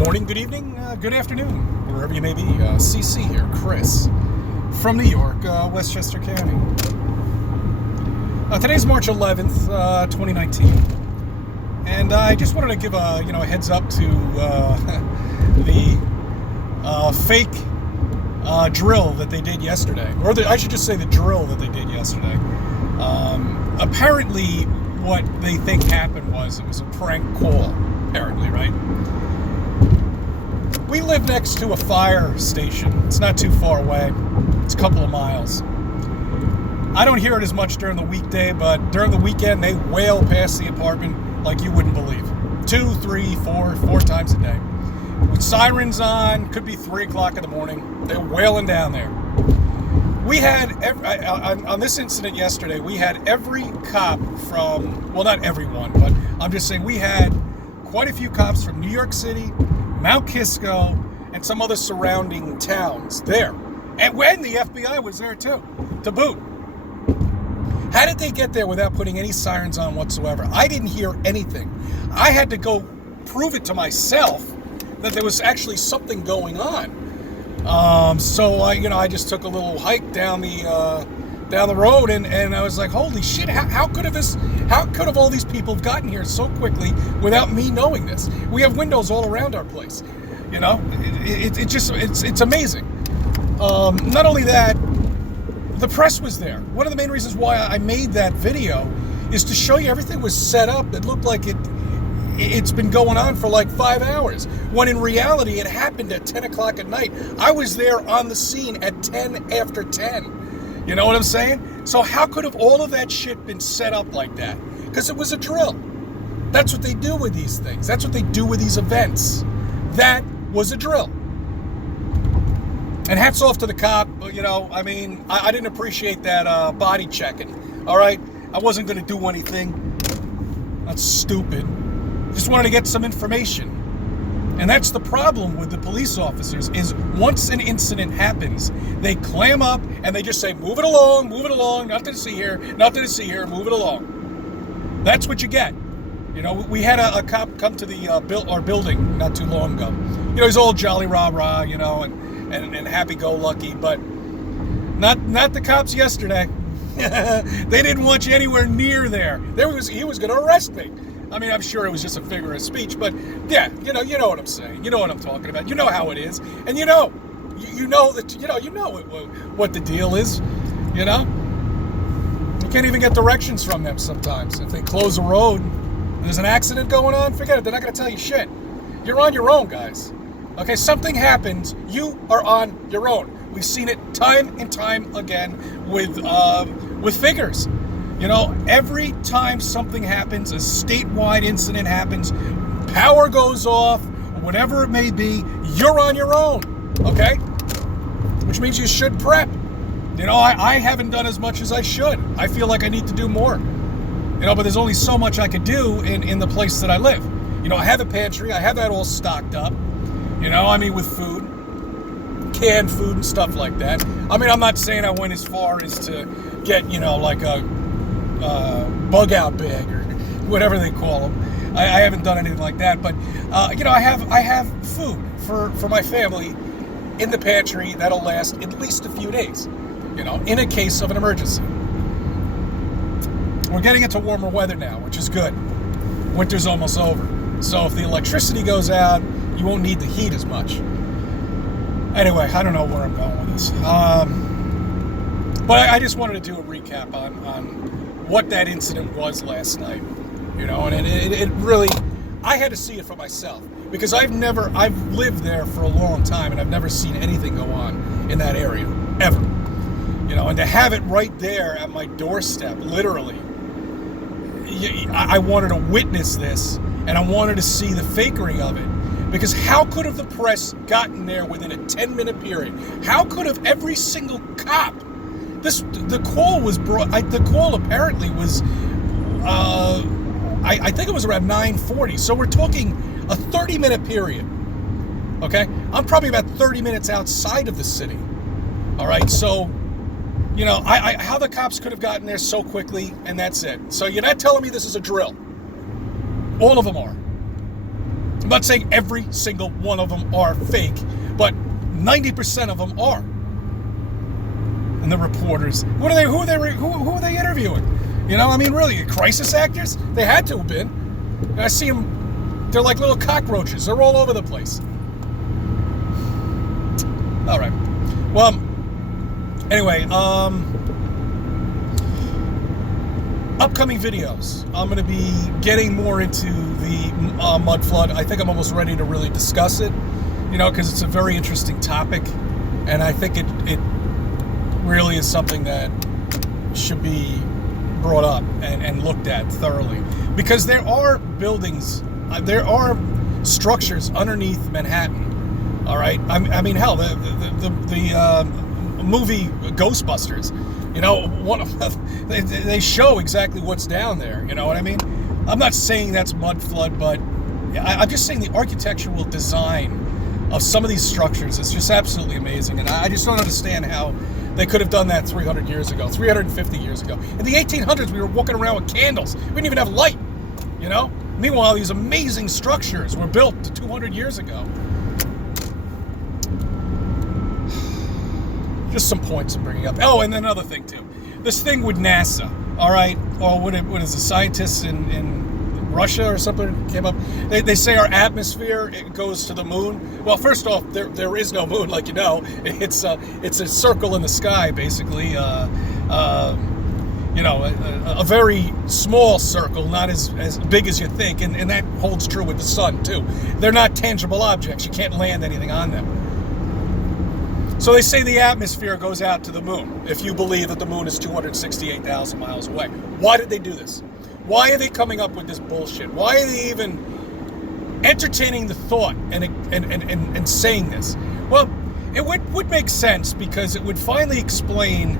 morning, good evening, good afternoon, wherever you may be. CC here, Chris, from New York, Westchester County. Today's March 11th, 2019, and I just wanted to give a heads up to the fake drill that they did yesterday, or I should just say the drill that they did yesterday. Apparently, what they think happened was it was a prank call. Apparently, right? We live next to a fire station. It's not too far away. It's a couple of miles. I don't hear it as much during the weekday, but during the weekend, they wail past the apartment like you wouldn't believe. 2, 3, 4 times a day. With sirens on, could be 3 o'clock in the morning. They're wailing down there. We had, on this incident yesterday, we had every cop from, well, not everyone, but I'm just saying we had quite a few cops from New York City, Mount Kisco, and some other surrounding towns there. And when the FBI was there too, to boot. How did they get there without putting any sirens on whatsoever? I didn't hear anything. I had to go prove it to myself that there was actually something going on. So I just took a little hike down the road, and I was like, holy shit, how could have all these people have gotten here so quickly without me knowing this? We have windows all around our place. It's amazing. Not only that, the press was there. One of the main reasons why I made that video is to show you everything was set up. It looked like it's been going on for like 5 hours, when in reality it happened at 10 o'clock at night. I was there on the scene at 10 after 10. You know what I'm saying? So how could have all of that shit been set up like that? Because it was a drill. That's what they do with these things. That's what they do with these events. That was a drill. And hats off to the cop. I didn't appreciate that body checking. All right? I wasn't going to do anything. That's stupid. Just wanted to get some information. And that's the problem with the police officers, is once an incident happens, they clam up and they just say, move it along, nothing to see here, move it along. That's what you get. We had a cop come to our building not too long ago. He's all jolly rah-rah, and happy-go-lucky, but not the cops yesterday. They didn't want you anywhere near there. He was going to arrest me. I'm sure it was just a figure of speech, but yeah, you know what I'm saying. You know what I'm talking about. You know how it is, and you know what the deal is. You can't even get directions from them sometimes. If they close a road, and there's an accident going on, forget it. They're not going to tell you shit. You're on your own, guys. Okay, something happens, you are on your own. We've seen it time and time again with figures. Every time something happens, a statewide incident happens, power goes off, whatever it may be, you're on your own, okay? Which means you should prep. I haven't done as much as I should. I feel like I need to do more. But there's only so much I could do in the place that I live. I have a pantry, I have that all stocked up, with food, canned food and stuff like that. I'm not saying I went as far as to get, like a bug out bag or whatever they call them. I haven't done anything like that, but I have food for my family in the pantry that'll last at least a few days, in a case of an emergency. We're getting into warmer weather now, which is good. Winter's almost over, so if the electricity goes out, you won't need the heat as much. Anyway, I don't know where I'm going with this, but I just wanted to do a recap on what that incident was last night, and it really, I had to see it for myself, because I've lived there for a long time, and I've never seen anything go on in that area, ever, and to have it right there at my doorstep, literally, I wanted to witness this, and I wanted to see the fakery of it, because how could have the press gotten there within a 10-minute period? How could have every single cop? The call apparently was, I think it was around 9:40. So we're talking a 30-minute period. Okay, I'm probably about 30 minutes outside of the city. All right, so how the cops could have gotten there so quickly, and that's it. So you're not telling me this is a drill? All of them are. I'm not saying every single one of them are fake, but 90% of them are. And the reporters, who are they interviewing? You know, I mean, really, crisis actors? They had to have been. And I see them, they're like little cockroaches. They're all over the place. All right. Well, anyway, upcoming videos. I'm going to be getting more into the mud flood. I think I'm almost ready to really discuss it, you know, because it's a very interesting topic, and I think it really is something that should be brought up and looked at thoroughly, because there are buildings, there are structures underneath Manhattan. All right, I mean, hell, the movie Ghostbusters, you know, they show exactly what's down there. You know what I mean? I'm not saying that's mud flood, but I'm just saying the architectural design of some of these structures is just absolutely amazing, and I just don't understand how they could have done that 300 years ago, 350 years ago. In the 1800s, we were walking around with candles. We didn't even have light, you know? Meanwhile, these amazing structures were built 200 years ago. Just some points I'm bringing up. Oh, and then another thing, too. This thing with NASA, all right? Or what is the scientists in Russia or something came up? They say our atmosphere, it goes to the moon. Well, first off, there is no moon, like you know. It's a circle in the sky, basically. You know, a very small circle, not as big as you think. And that holds true with the sun, too. They're not tangible objects. You can't land anything on them. So they say the atmosphere goes out to the moon, if you believe that the moon is 268,000 miles away. Why did they do this? Why are they coming up with this bullshit? Why are they even entertaining the thought and saying this? Well, it would make sense, because it would finally explain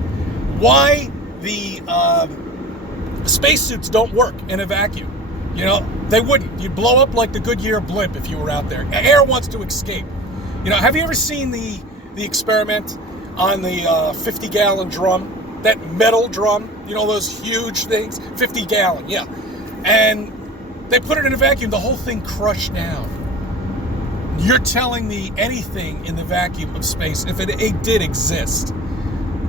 why the spacesuits don't work in a vacuum. You know, they wouldn't. You'd blow up like the Goodyear blimp if you were out there. Air wants to escape. You know, have you ever seen the experiment on the 50-gallon drum? That metal drum, you know, those huge things, 50-gallon, yeah. And they put it in a vacuum, the whole thing crushed down. You're telling me anything in the vacuum of space, if it did exist,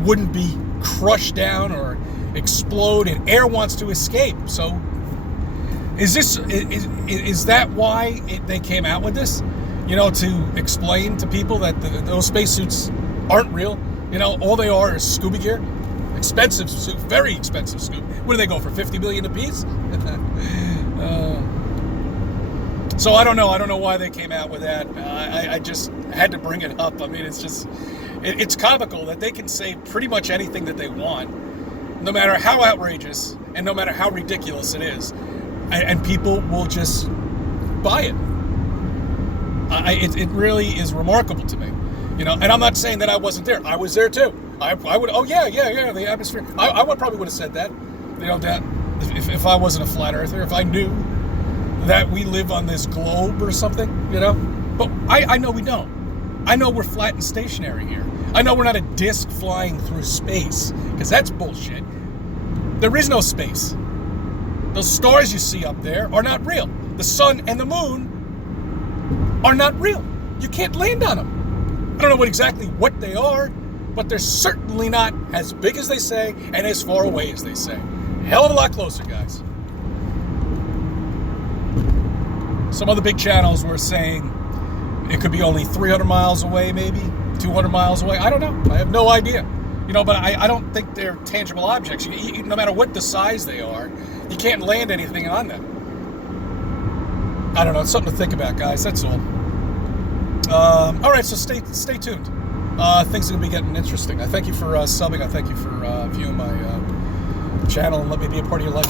wouldn't be crushed down or explode, and air wants to escape. So is that why they came out with this? You know, to explain to people that those spacesuits aren't real. You know, all they are is scuba gear. Expensive suit, very expensive scuba. What do they go for, $50 million a piece? So I don't know. I don't know why they came out with that. I just had to bring it up. I mean, it's just, it's comical that they can say pretty much anything that they want, no matter how outrageous and no matter how ridiculous it is, and people will just buy it. It really is remarkable to me, you know. And I'm not saying that I wasn't there. I was there too. I would. Oh yeah. The atmosphere. I probably would have said that, you know, that if I wasn't a flat earther, if I knew that we live on this globe or something, you know. But I know we don't. I know we're flat and stationary here. I know we're not a disc flying through space, because that's bullshit. There is no space. Those stars you see up there are not real. The sun and the moon are not real. You can't land on them. I don't know exactly what they are, but they're certainly not as big as they say and as far away as they say. Hell of a lot closer, guys. Some other big channels were saying it could be only 300 miles away, maybe 200 miles away. I don't know. I have no idea. You know, but I don't think they're tangible objects. No matter what the size they are, you can't land anything on them. I don't know. It's something to think about, guys. That's all. All right, so stay tuned. Things are going to be getting interesting. I thank you for subbing. I thank you for viewing my channel and let me be a part of your life.